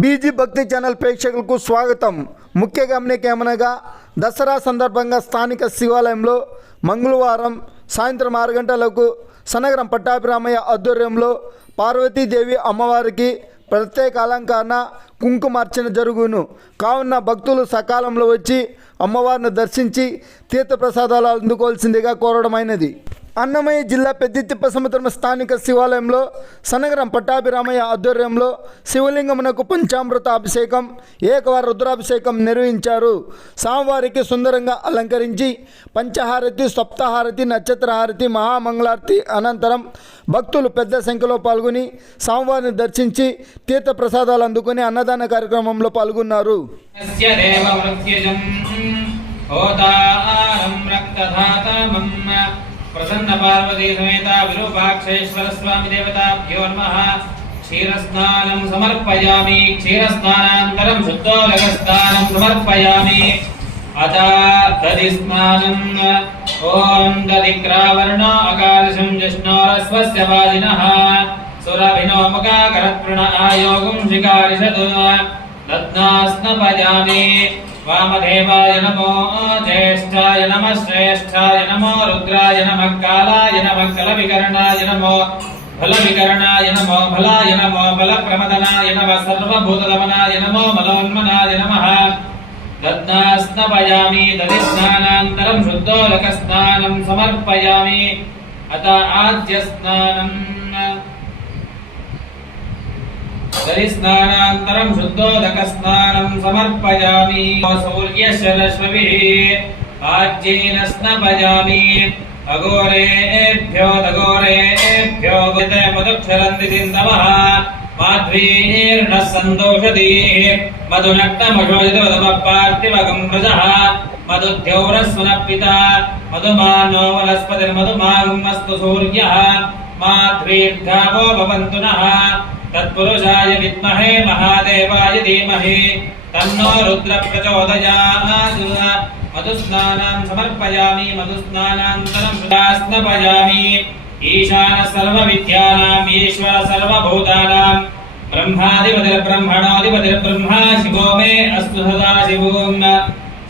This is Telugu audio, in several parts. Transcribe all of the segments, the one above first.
బీజీ భక్తి ఛానల్ ప్రేక్షకులకు స్వాగతం. ముఖ్య గమనికేమనగా దసరా సందర్భంగా స్థానిక శివాలయంలో మంగళవారం సాయంత్రం ఆరు గంటలకు సనగరం పట్టాభిరామయ్య ఆధ్వర్యంలో పార్వతీదేవి అమ్మవారికి ప్రత్యేక అలంకరణ కుంకుమార్చన జరుగును. కావున భక్తులు సకాలంలో వచ్చి అమ్మవారిని దర్శించి తీర్థప్రసాదాలు అందుకోవాల్సిందిగా కోరడమైనది. అన్నమయ్య జిల్లా పెద్దితిప్ప సముద్రం స్థానిక శివాలయంలో సనగరం పట్టాభిరామయ్య ఆధ్వర్యంలో శివలింగమునకు పంచామృత అభిషేకం ఏకవార రుద్రాభిషేకం నిర్వహించారు. స్వామివారికి సుందరంగా అలంకరించి పంచహారతి సప్తహారతి నక్షత్రహారతి మహామంగళారతి అనంతరం భక్తులు పెద్ద సంఖ్యలో పాల్గొని స్వామివారిని దర్శించి తీర్థప్రసాదాలు అందుకుని అన్నదాన కార్యక్రమంలో పాల్గొన్నారు. ఓదారం రక్తధాతమమ్మ. ప్రసన్న పార్వతీ సమేత విరూపాక్షేశ్వర స్వామి దేవతాభ్యో నమ క్షీరస్నానం సమర్పయామి. క్షీరస్నానాంతరం శుద్ధోలగస్నానం సమర్పయామి స్నానం సమర్పయామి ఆయోగం శికారిషతు దద్నాస్నపయామి वामदेवाय नमो ज्येष्ठाय नमः श्रेष्ठाय नमो रुद्राय नमः कालाय नमः कलविकरणाय नमो फलविकरणाय नमो फलाय नमो बलप्रमदनाय नमः सर्वभूतदमनाय नमो मलोन्मनाय नमः दद्नास्नपयामि दधिस्नानान्तरं शुद्धोदकस्नानं समर्पयामि अत आद्यस्नानम् दरिस्नानान्तरं शुद्धोदकस्नानं समर्पयामि सूर्यस्य रश्मिभिः आज्येन स्नपयामि अघोरेभ्यो दघोरेभ्यो गते मदुक्षरन्ति तिन्दवः माध्वीर्णः सन्तोषधीः मधुनक्तमशोजितवदमः पार्थिवगं व्रजः मधुद्यौरस्वनः पिता मधुमानो वनस्पतिर्मधुमागम् अस्तु सूर्यः माध्वीर्घावो भवन्तु नः तत्पुरुषाय विद्महे, महादेवाय धीमहि, तन्नो रुद्र प्रचोदयात्। मधुस्नानां समर्पयामि मधुस्नानान्तरं स्नापयामि ईशान सर्वविद्यानाम् ईश्वर सर्वभूतानां ब्रह्माधिपतिर्ब्रह्मणोऽधिपतिर्ब्रह्मा शिवो मे अस्तु सदा शिवोम्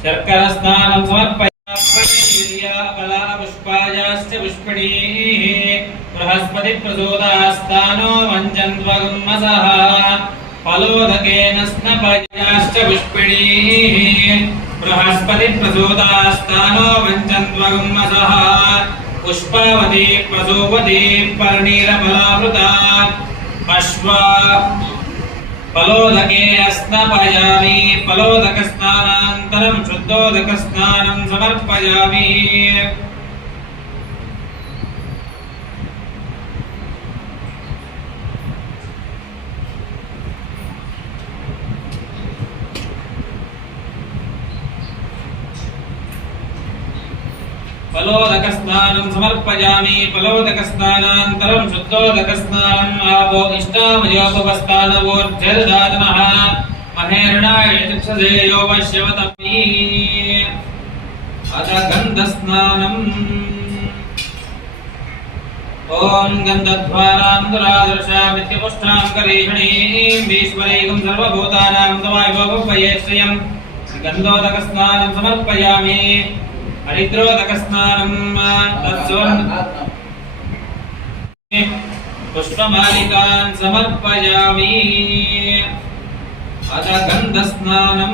शर्करस्नानं समर्पयामि कलापुष्पायाश्च पुष्पिणीः। बृहस्पति తమసః ఫలోదకేన స్నపయాశ్చ పుష్పిణీ. బృహస్పతి ప్రసూతాస్తానో వంచన్వగుమ్మసః పుష్పావతి ప్రసూపతి పర్ణీరఫలామృత అశ్వా ఫలోదకే స్నపయామి ఫలోదక స్నానాంతరం శుద్ధోదక స్నానం సమర్పయామి ఫలోదకస్నానం సమర్పయామి ఫలోదకస్నానాంతరం శుద్ధోదకస్నానం ఆవో ఇష్టామయోపవస్థానవోర్జర్దాన మహేరణాయ చక్షసే యోమశ్యవతమీ అత గంధస్నానం. ఓం గంధధ్వానాంతరాదర్శామిత్యపుష్టాంకరేషణీం ఈశ్వరేకం సర్వభూతానాం తమాయోపయ్యేశ్రయం గంధోదకస్నానం సమర్పయామి. హరిద్రోదకస్నానం పుష్పమాలికాన్ సమర్పయామి. అథ గంధస్నానం.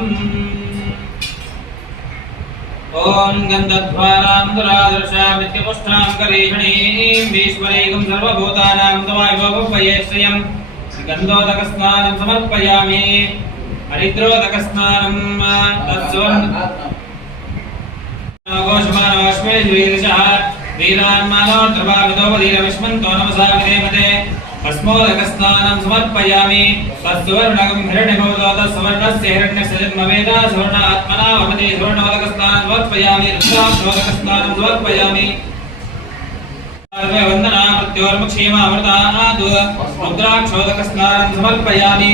ఓం గంధద్వారాం దురాదర్శామిత్యముష్టాం కరీషణీం. వీశ్వరేకం సర్వభూతానాం తమాయుపయశ్రయం గంధోదకస్నానం సమర్పయామి. హరిద్రోదకస్నానం తత్సోన్ नागोषमानोष्मे द्वीर्षः वीरान्मानोर्ध्रुवागतोपधीरविष्मन्तो नमसा विदेवते अस्मोदकस्नानं समर्पयामि। तत्सुवर्णकं हिरण्यभवतो तत्सुवर्णस्य हिरण्यस्य जन्मवेद सुवर्ण आत्मना भवति सुवर्णोदकस्नानं समर्पयामि। रुद्राक्षोदकस्नानं समर्पयामि। वन्दनामृत्योर्मुक्षीमामृतात् रुद्राक्षोदकस्नानं समर्पयामि।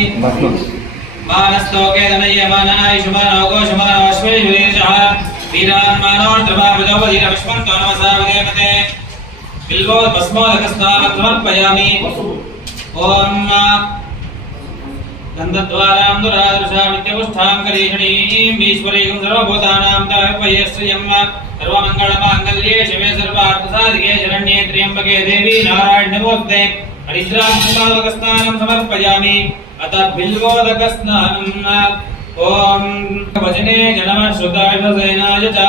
मानस्तोके दमयमानायुषमानोगोषमानोऽश्वेषः వీరాత్మానోర్ధవాభిదవధిరవిష్మంతోనమసావదేవతే బిల్వో భస్మోదకస్థాన సమర్పయామి ఓం గంధద్వారాం దురాదృశా విద్యపుష్టాం కరీషణీం ఈశ్వరీం సర్వభూతానాం తపయశ్రియం సర్వమంగళమాంగళ్యే శివే సర్వార్థసాధికే శరణ్యే త్ర్యంబకే దేవి నారాయణ నమోక్తే హరిద్రాం సమర్పయామి అత బిల్వోదక స్నానం ॐ वचने जनमः श्रुतायुधसेनाय च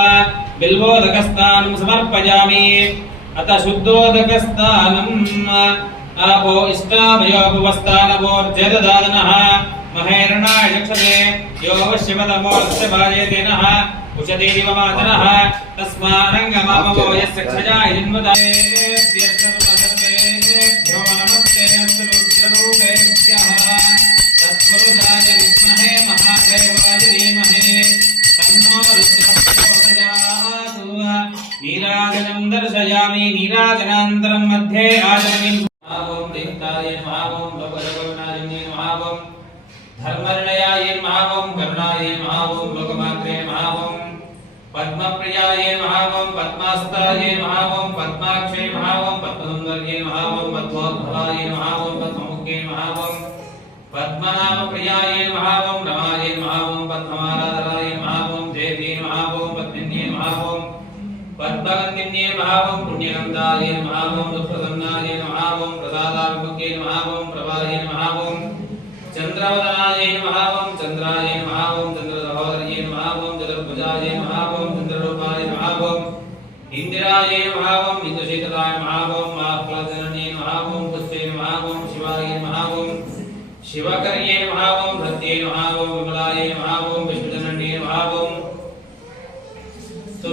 बिल्वोदकस्नानं समर्पयामि अथ शुद्धोदकस्नानम् आपो इष्टाभयोपवस्थानवोर्जददानः महेरणाय चक्षते यो वश्यमतमोऽस्य भाजयतेनः उशतीरिव मातरः तस्मारङ्गमामवो यस्य क्षजाय जन्मदायेभ्यो नीराजनं दर्शयामि नीराजनान्तरं मध्ये आजनीं महावं देवताय महावं भगवद्गुणाय महावं धर्मनिलयाय महावं करुणाय महावं लोकमात्रे महावं पद्मप्रियाय महावं पद्मास्ताय महावं पद्माक्षे महावं पद्मसुन्दर्ये महावं पद्मोद्भवाय महावं पद्ममुखे महावं पद्मनाभप्रियाय महावं रमाय महावं पद्ममालाधराय महावं पुण्यगन्धाय महावं दुःप्रसन्नाय महावं प्रसादाभिमुखे महावं प्रभाय महावं चन्द्रवदनाय महावं चन्द्राय महावं चन्द्रसहोदर्ये महावं चतुर्भुजाय महावं चन्द्ररूपाय महावं इन्दिराय महावं इन्दुशीतलाय महावं महाफलजनन्ये महावं पुष्पे महावं शिवाय महावं शिवकर्ये महावं सत्ये महावं विमलाय महावं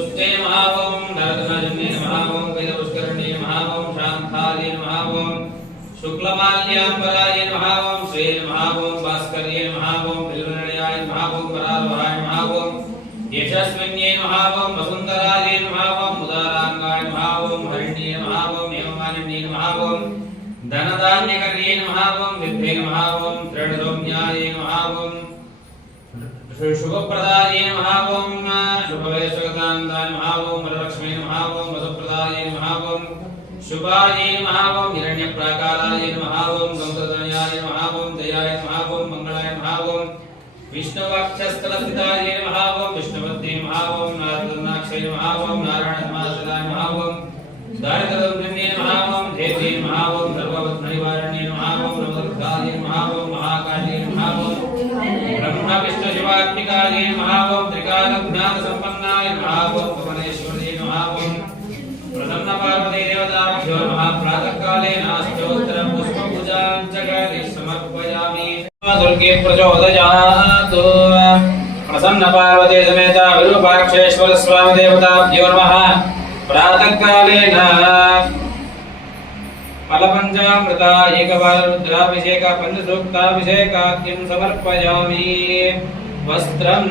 सुस्ते महावम नरदनाजन्य महावम कैलवस्करण्य महावम शांताय महावम शुक्लमाल्याम्बराय महावम श्रेय महावम भास्कर्य महावम बिल्वनयाय महावम परालवाय महावम यशस्मिन्ये महावम वसुंधराय महावम उदारांगाय महावम हरिण्ये महावम हेममानिन्ये महावम धनधान्यकर्ये महावम विद्ये महावम दृढ़रोम्याय महावम शुभप्रदाये महावोम शुभवे सुगतान्ताय महावोम लक्ष्मी महावोम वसुप्रदाये महावोम शुभाये महावोम हिरण्यप्राकाराय महावोम गौतदनयाय महावोम दयाय महावोम मंगलाय महावोम विष्णुवाक्षस्थलस्थिताय महावोम विष्णुपत्ये महावोम नारदनाक्षय महावोम नारायणमासदाय महावोम दारिद्र्य महाकाले महावं त्रिकालज्ञानसम्पन्नाय महावं भुवनेश्वर्ये महावं प्रसन्नपार्वतीदेवताभ्यो पार्वती देवता पुष्पपूजां महाप्रातः काले नास्तोत्र पुष्प पूजा जगति समर्पयामि। दुर्गे प्रचोदयात्। प्रसन्न पार्वती समेत प्रचोदयातु प्रसन्नपार्वती समेता विरूपाक्षेश्वरस्वामिदेवताभ्यो नमः प्रातःकालेन फलपञ्चामृता एकवाररुद्राभिषेक पञ्चसूक्ताभिषेकाद्यं समर्पयामि। वस्त्रम्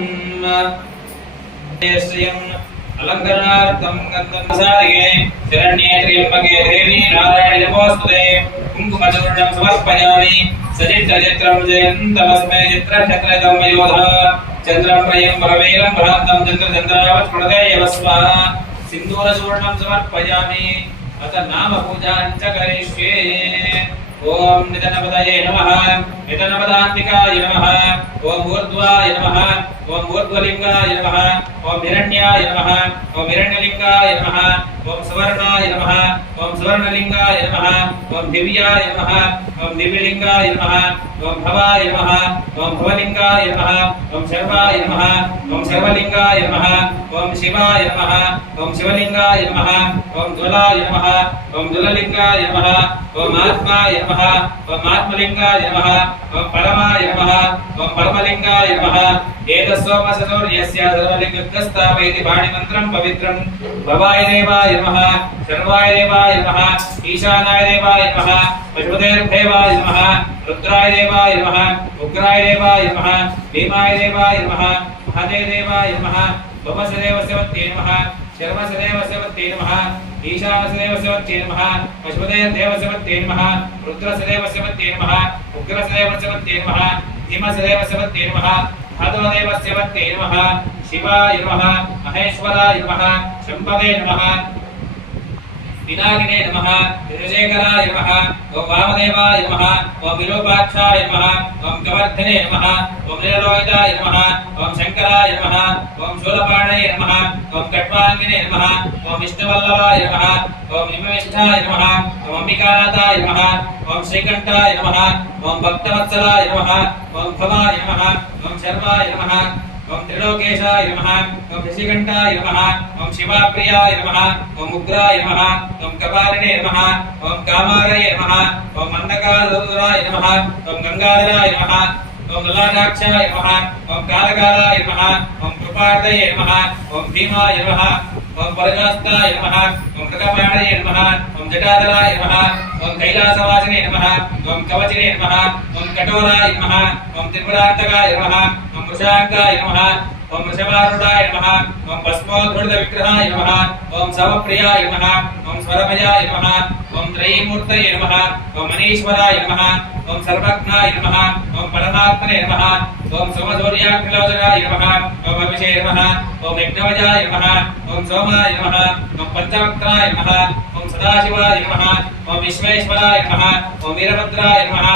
श्रियम् अलङ्करणार्थं गन्धं सारिगे शरण्ये त्र्यम्बके देवी नारायणि नमोऽस्तुते कुङ्कुमचूर्णं समर्पयामि सचित्रचित्रं जयन्तमस्मै चित्रक्षत्रदं मयोधः चन्द्रं प्रयं परवेलं भ्रान्तं चन्द्रचन्द्रावत् प्रणदयव स्वाहा सिन्दूरचूर्णं समर्पयामि अथ नामपूजां च करिष्ये ఓం నిధనపదయే నమ. నిధనపదాంతికాయ నమ. ఓం ఊర్ధ్వాయ నమ. ఓం ఊర్ధ్వలింగాయ నమ. ఓం హిరణ్యాయ నమ. ఓం హిరణ్యలింగాయ నమ. ఓం సువర్ణాయ నమ. ओम सुवर्णलिंगाय नमः ओम दिव्याय नमः ओम दिव्यलिंगाय नमः ओम भवाय नमः ओम भवलिंगाय नमः ओम शर्वाय नमः ओम शर्वलिंगाय नमः ओम शिवाय नमः ओम शिवलिंगाय नमः ओम दुलाय नमः ओम ज्वललिंगाय नमः ओम आत्माय नमः ओम आत्मलिंगाय नमः ओम परमाय नमः ओम परमलिंगाय नमः एतस्सोमसतोर्यस्य सर्वलिंगस्तस्थापयति पाणिमन्त्रं पवित्रं भवाय देवाय नमः सर्वाय देवाय नमः ईशानाय देवाय नमः पशुपतेर्देवाय नमः रुद्राय देवाय नमः उग्राय देवाय नमः भीमाय देवाय नमः महदे देवाय नमः भवसदेवस्य वत्ये नमः शर्मसदेवस्य वत्ये नमः ईशानसदेवस्य वत्ये नमः पशुपतेर्देवस्य वत्ये नमः रुद्रसदेवस्य वत्ये नमः उग्रसदेवस्य वत्ये नमः भीमसदेवस्य वत्ये नमः महदोदेवस्य वत्ये नमः शिवाय नमः महेश्वराय नमः शम्भवे नमः పినాకినే నమ విజయకరాయ నమ ఓం వామదేవాయ నమ ఓం విరూపాక్షాయ నమ ఓం గవర్ధనే నమ ఓం నిరలోహితాయ నమ ఓం శంకరాయ నమ ఓం శూలపాణయ నమ ఓం కట్వాంగినే నమ ఓం విష్ణువల్లభాయ నమ ఓం హిమవిష్ఠాయ నమ ఓం అంబికానాథాయ నమ ఓం శ్రీకంఠాయ నమ ఓం భక్తవత్సలాయ నమ ఓం భవాయ నమ ఓం శర్మాయ నమ ఓం త్రిలోకేశాయ నమః ఓం శశికంఠాయ నమః ఓం శివాప్రియాయ నమః ఓం ఉగ్రాయ నమః ఓం కపాలినే నమః ఓం కామారయ నమః ఓం మందకాధరాయ నమః ఓం గంగాధరాయ నమః ఓం లలాటాక్షాయ నమః ఓం కాలకాలాయ నమః ఓం కృపార్థయ నమః ఓం భీమాయ నమః ఓం పరజాస్తాయ నమః. ఓం కృతపాణయ నమః. ఓం జటాదలాయ నమః. ఓం కైలాసవాసినే నమః. ఓం కవచినే నమః. ఓం కఠోరాయ నమః. ఓం త్రిపురాంతకాయ నమః. ఓం వృషాంగాయ నమః. ఓం వృషభారుడాయ నమః ఓం భస్మోద్ధృత విగ్రహాయ నమః ఓం సవప్రియాయ నమః ఓం స్వరమయాయ నమః ఓం త్రయీమూర్తయే నమః ఓం మనీశ్వరాయ నమః ఓం సర్వజ్ఞాయ నమః ఓం పరమాత్మనే నమః ఓం సోమసూర్యాగ్నిలోచనాయ నమః ఓం అభిషే నమః ఓం యజ్ఞవజాయ నమః ఓం సోమాయ నమః ఓం పంచవక్త్రాయ నమః ఓం సదాశివాయ నమః ఓం విశ్వేశ్వరాయ నమః ఓం వీరభద్రాయ నమః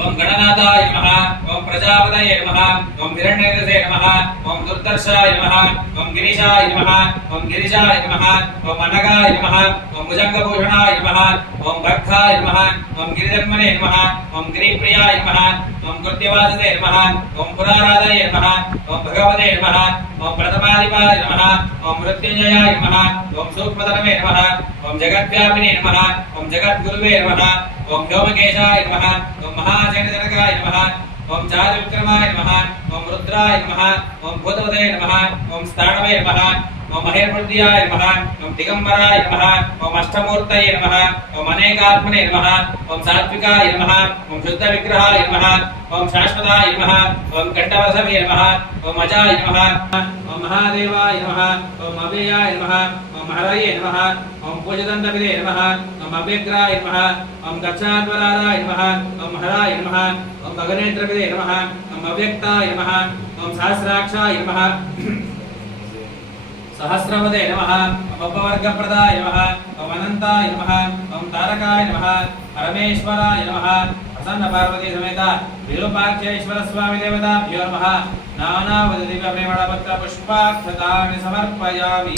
ఓం గణనాథాయ నమః ఓం ప్రజాపతయే నమః ఓం హిరణ్యగతే నమః ఓం దుర్దర్శాయ నమః ఓం గిరిశాయ నమః ఓం గిరిశాయ నమః ఓం అనగాయ నమః ఓం భుజంగభూషణాయ నమః ఓం భక్తాయ నమః ఓం గిరిధర్మనే నమః ఓం గిరిప్రియాయ నమః ఓం కృత్యవాసతే నమః ఓం పురారాధయ నమః ఓం భగవతే నమః ఓం ప్రథమాధిపాయ నమః ఓం మృత్యుంజయాయ నమః ఓం సూక్ష్మధనమే నమః ఓం జగద్వ్యాపినే నమః ఓం జగద్గురువే నమః ఓం వ్యోమకేశాయ నమః ఓం మహాసేనజనకాయ నమః ఓం చారువిక్రమాయ నమః ఓం రుద్రాయ నమః ఓం భూతవదయ నమః ఓం స్థాణవయ నమః ఓం మహేర్మృద్యాయ నమః ఓం దిగంబరాయ నమః ఓం అష్టమూర్తయే నమః ఓం అనేకాత్మనే నమః ఓం సాత్వికాయ నమః ఓం శుద్ధ విగ్రహాయ నమః ఓం శాశ్వతాయ నమః ఓం కంఠవసవే నమః ఓం అజాయ నమః ఓం మహాదేవాయ నమః ఓం అవ్యయాయ నమః ఓం హరయే నమః ఓం పూజదండవిదే నమః ఓం అవ్యగ్రాయ నమః ఓం దక్షాధ్వరాయ నమః ఓం హరాయ నమః ఓం గగనేంద్రవిదే నమః ఓం అవ్యక్తాయ నమః ఓం సహస్రాక్షాయ నమః సహస్రవదే నమ. ఉపవర్గప్రదాయ నమ. ఓం అనంతాయ నమ. ఓం తారకాయ నమ. పరమేశ్వరాయ నమ. ప్రసన్న పార్వతీ సమేత విరూపాక్షేశ్వర స్వామి దేవతాభ్యో నమ. నానావద దివ్య ప్రేమళపత్ర పుష్పాక్షతాని సమర్పయామి.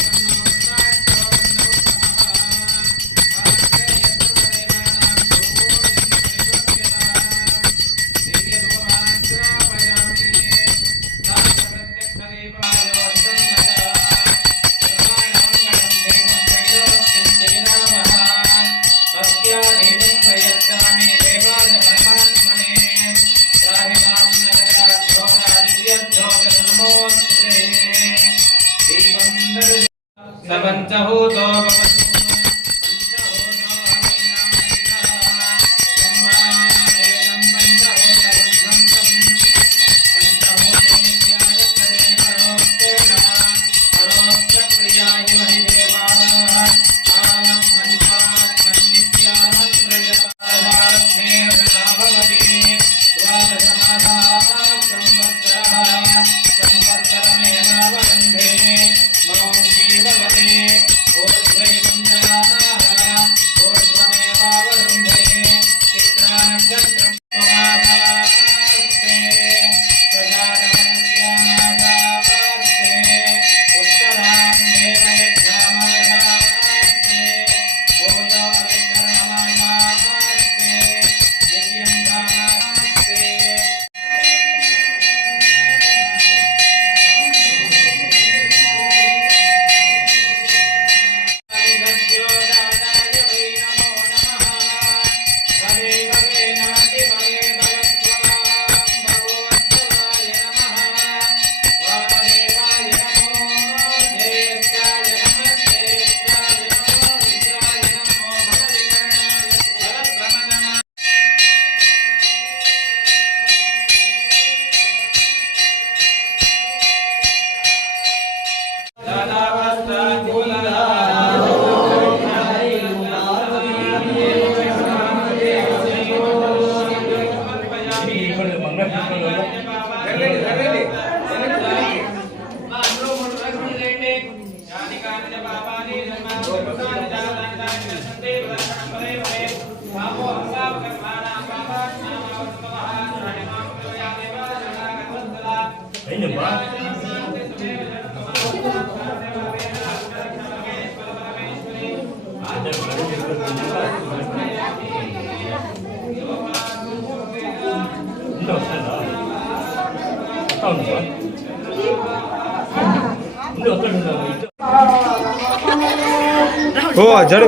ఓ జడు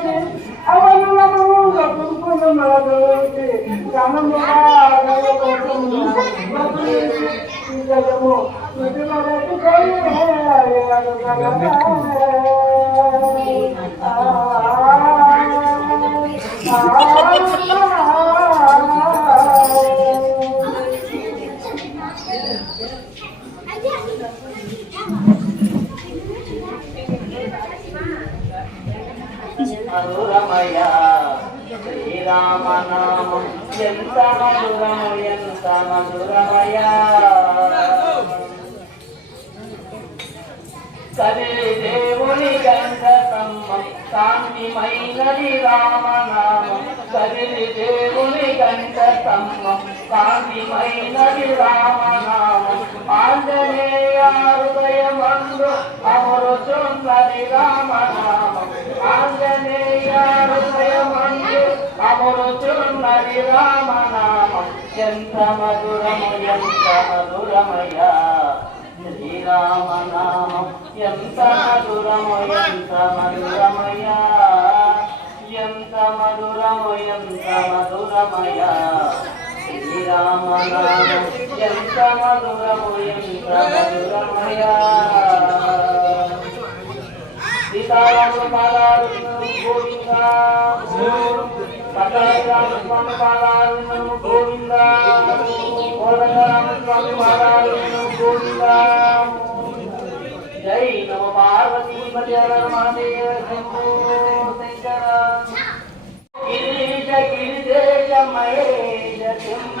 మధురమయ శ్రీరామనామం Jadi sama juga yang sama Surabaya. Kadiri Devuni Gandatam, Kanti Mainari Ramanamam. Kadiri Devuni Gandatam, Kanti Mainari Ramanamam. Anjaneya Rudaya Mandu, Amuru Chundari Ramanamam. Anjaneya Rudaya Mandu, అమరుచున్నది రామనామం ఎంత మధురము ఎంత మధురమయ్యా శ్రీరామనామం ఎంత మధురము ఎంత మధురమయ ఎంత మధురము ఎంత మధురమయ శ్రీరామనామం ఎంత మధురము ఎంత మధురమయ సీతారామ పాదాలు గోవింద స్వామి పాదాలు గోవింద స్వామి పాదాలు గోవింద జై నమ పార్వతీ మహాదేవ శంభో శంకర గిరిజ గిరిజేశ మహేజ శంభో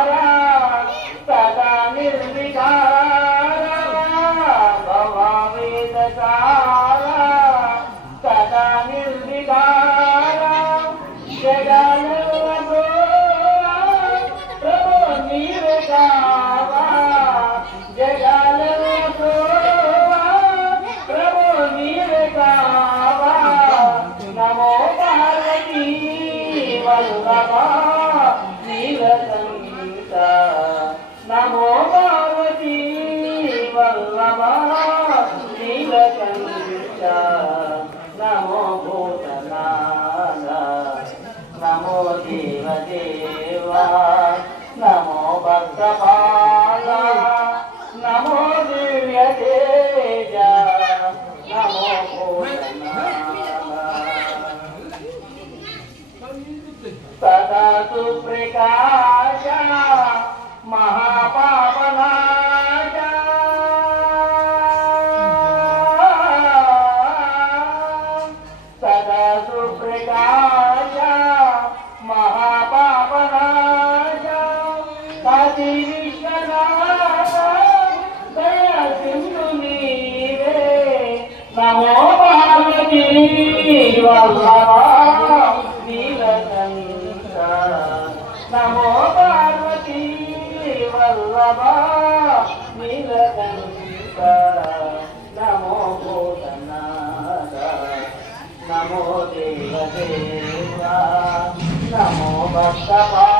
నమో భూతనాథ నమో జీవదేవా నమో భక్త నమో పార్వతీ వల్లభ నీలకంఠ నమో భూతనాథ నమో దేవదేవ నమో భక్తపా